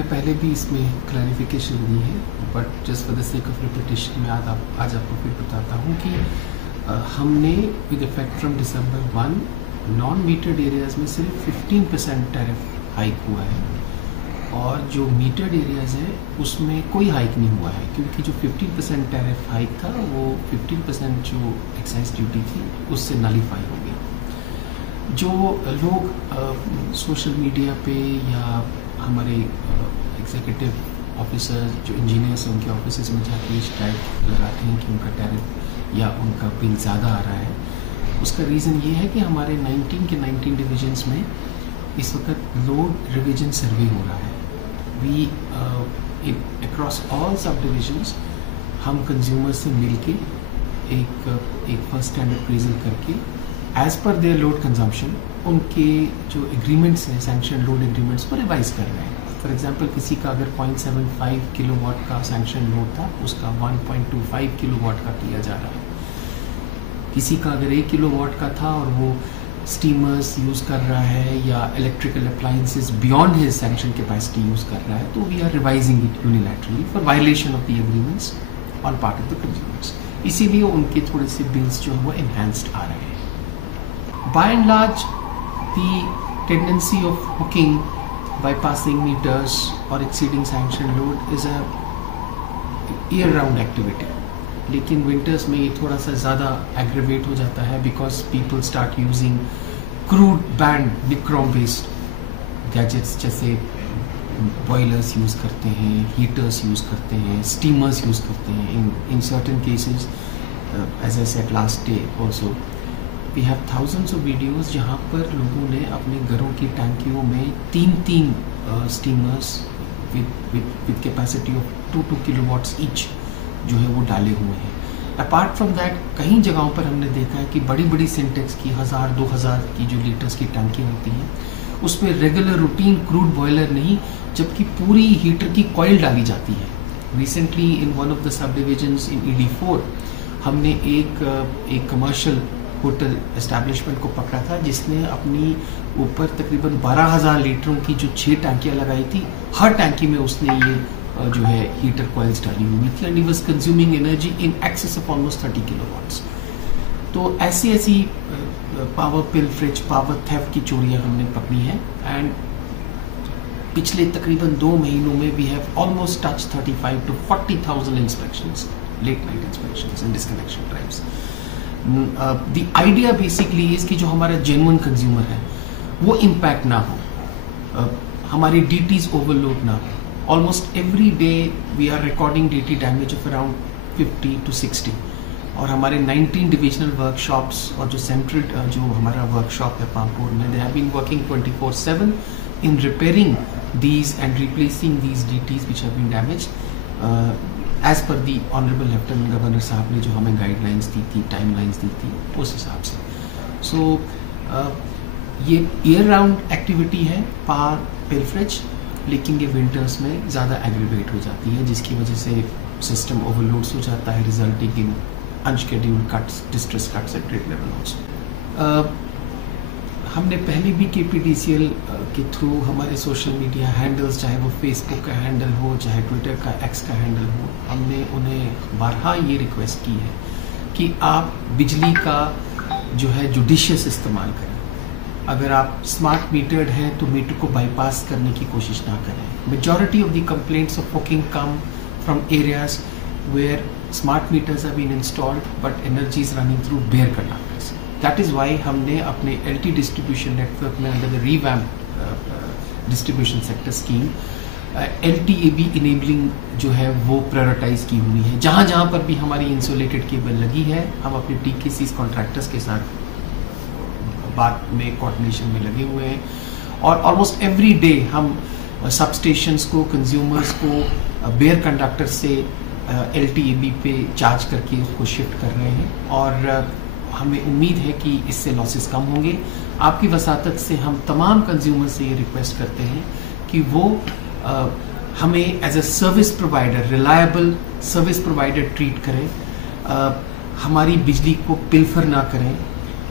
मैंने पहले भी इसमें क्लैरिफिकेशन दी है, but just for the sake of repetition मैं आज आपको फिर बताता हूँ कि हमने with effect from December 1 non metered areas में सिर्फ 15% टैरिफ हाइक हुआ है, और जो मीटर्ड एरियाज़ हैं उसमें कोई हाइक नहीं हुआ है, क्योंकि जो 15% टैरिफ हाइक था वो 15% जो एक्साइज ड्यूटी थी उससे नलीफाई हो गई। जो लोग सोशल मीडिया पे या हमारे एग्जीक्यूटिव ऑफिसर जो इंजीनियर्स हैं उनके ऑफिस में जाके शिकायत लगाते हैं कि उनका टैरिफ या उनका बिल ज़्यादा आ रहा है, उसका रीज़न ये है कि हमारे 19 के 19 डिविजन्स में इस वक्त लोड रिवीजन सर्वे हो रहा है। We across all sub divisions हम कंज्यूमर से मिल के एक फर्स्ट हैंड अप्रेजल करके as per their load consumption उनके जो एग्रीमेंट्स हैं, सैंक्शन लोड एग्रीमेंट्स को रिवाइज कर रहे हैं। फॉर एग्जांपल किसी का अगर 0.75 किलोवाट का सैंक्शन लोड था, उसका 1.25 किलोवाट का किया जा रहा है। किसी का अगर 1 किलोवाट का था और वो स्टीमर्स यूज़ कर रहा है या electrical appliances beyond his sanction capacity use कर रहा है, तो we are revising it unilaterally for violation of the agreements on part of the consumers. इसीलिए उनके थोड़े से बिल्स जो है वो एनहांस्ड आ रहे हैं। By and large, the tendency of hooking, bypassing meters or exceeding sanction load is a year-round activity. लेकिन winters में ये थोड़ा सा ज़्यादा aggravate हो जाता है because people start using crude banned nichrome based gadgets, जैसे boilers यूज़ करते हैं, heaters यूज़ करते हैं, steamers यूज़ करते हैं. In certain cases, as I said last day also, we have thousands of videos जहाँ पर लोगों ने अपने घरों की टैंकियों में तीन steamers with capacity of 2 kilowatts each जो है वो डाले हुए हैं। अपार्ट फ्रॉम दैट कई जगहों पर हमने देखा है कि बड़ी बड़ी सिंटेक्स की 1000-2000 की जो लीटर्स की टैंकी होती हैं उसमें रेगुलर रूटीन क्रूड बॉयलर नहीं, जबकि पूरी हीटर की कॉइल डाली जाती है। Recently in one of the sub divisions in ED4 हमने एक कमर्शियल होटल एस्टैब्लिशमेंट को पकड़ा था जिसने अपनी ऊपर तकरीबन 12,000 लीटरों की जो 6 टैंकियाँ लगाई थी, हर टैंकी में उसने ये जो है हीटर कॉइल्स डाली हुई थी, and he was consuming energy in excess of almost 30 kilowatts. तो ऐसी पावर पिलफरेज, पावर थेफ्ट की चोरियाँ हमने पकड़ी हैं, एंड पिछले तकरीबन 2 महीनों में we have almost touch 35 to 40,000 inspections, late night inspections and disconnection drives. The idea basically is कि जो हमारा जेन्युइन कंज्यूमर है वो इम्पैक्ट ना हो, हमारी DTs ओवरलोड ना हो। Almost every day we are recording DT damage of around 50 to 60, और हमारे 19 डिविजनल वर्कशॉप्स और जो सेंट्रल जो हमारा वर्कशॉप है पामपुर में, they have been working 24/7 in repairing these and replacing these DTs which have been damaged as per the honourable lieutenant governor साहब ने जो हमें गाइडलाइंस दी थी, टाइमलाइंस दी थी, उस हिसाब से। सो ये ईयर राउंड एक्टिविटी है पावर पिलफरेज, लेकिन ये विंटर्स में ज़्यादा एग्रीवेट हो जाती है, जिसकी वजह से सिस्टम ओवरलोड्स हो जाता है, resulting in unscheduled cuts, distress cuts at grade level also. हमने पहले भी KPDCL के थ्रू हमारे सोशल मीडिया हैंडल्स, चाहे वो फेसबुक का हैंडल हो, चाहे ट्विटर का, X का हैंडल हो, हमने उन्हें बारहा ये रिक्वेस्ट की है कि आप बिजली का जो है जुडिशियस इस्तेमाल करें। अगर आप स्मार्ट मीटर्ड हैं तो मीटर को बाईपास करने की कोशिश ना करें। Majority of the complaints of hooking come from areas where smart meters have been installed but energy is running through bare conductors. That is why हमने अपने LT डिस्ट्रीब्यूशन नेटवर्क में under the revamp distribution sector scheme LTAB enabling जो है वो prioritise की हुई है। जहाँ जहाँ पर भी हमारी इंसुलेटेड केबल लगी है, हम अपने TKCs कॉन्ट्रैक्टर्स के साथ बात में, कोऑर्डिनेशन में लगे हुए हैं, और ऑलमोस्ट एवरी डे हम सब स्टेशंस को, कंज्यूमर्स को बेयर कंडक्टर से LTAB पे चार्ज करके उसको शिफ्ट कर रहे हैं, और हमें उम्मीद है कि इससे लॉसेस कम होंगे। आपकी वसातत से हम तमाम कंज्यूमर से ये रिक्वेस्ट करते हैं कि वो हमें as a service provider, reliable service provider treat करें, हमारी बिजली को पिल्फर ना करें।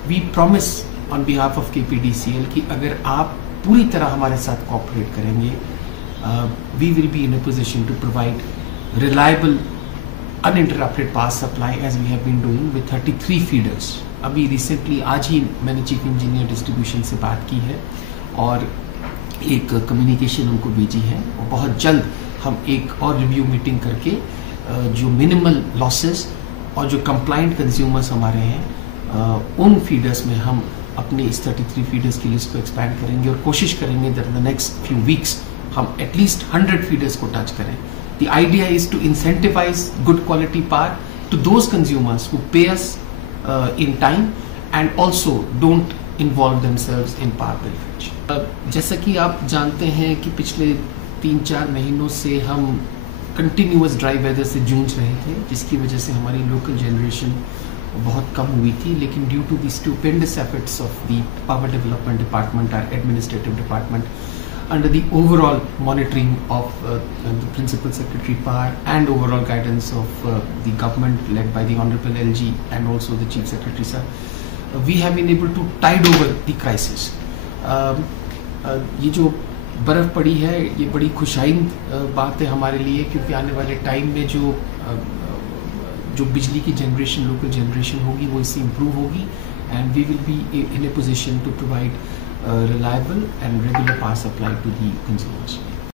We promise on behalf of KPDCL कि अगर आप पूरी तरह हमारे साथ कोऑपरेट करेंगे we will be in a position to provide reliable uninterrupted power supply as we have been doing with 33 feeders. अभी रिसेंटली आज ही मैंने चीफ इंजीनियर डिस्ट्रीब्यूशन से बात की है और एक कम्युनिकेशन उनको भेजी है और बहुत जल्द हम एक और रिव्यू मीटिंग करके जो मिनिमल लॉसेस और जो कंप्लाइंट कंज्यूमर्स हमारे हैं उन फीडर्स में हम अपने इस 33 फीडर्स की लिस्ट को एक्सपैंड करेंगे और कोशिश करेंगे that in the next few weeks हम एटलीस्ट 100 फीडर्स को टच करें. The idea is to incentivise good quality power to those consumers who pay us in time and also don't involve themselves in power bill fetch. जैसा कि आप जानते हैं कि पिछले 3-4 महीनों से हम कंटिन्यूअस ड्राई वेदर से जूझ रहे थे जिसकी वजह से हमारी लोकल जनरेशन बहुत कम हुई थी, लेकिन due to the stupendous efforts of the power development department, our administrative department, under the overall monitoring of the Principal Secretary Power and overall guidance of the government led by the Honorable LG and also the Chief Secretary Sir, we have been able to tide over the crisis. ये जो बर्फ़ पड़ी है ये बड़ी खुशाइंद बात है हमारे लिए, क्योंकि आने वाले टाइम में जो बिजली की जनरेशन, लोकल जनरेशन होगी वो इससे इम्प्रूव होगी and we will be in a position to provide reliable and regular power supply to the consumers.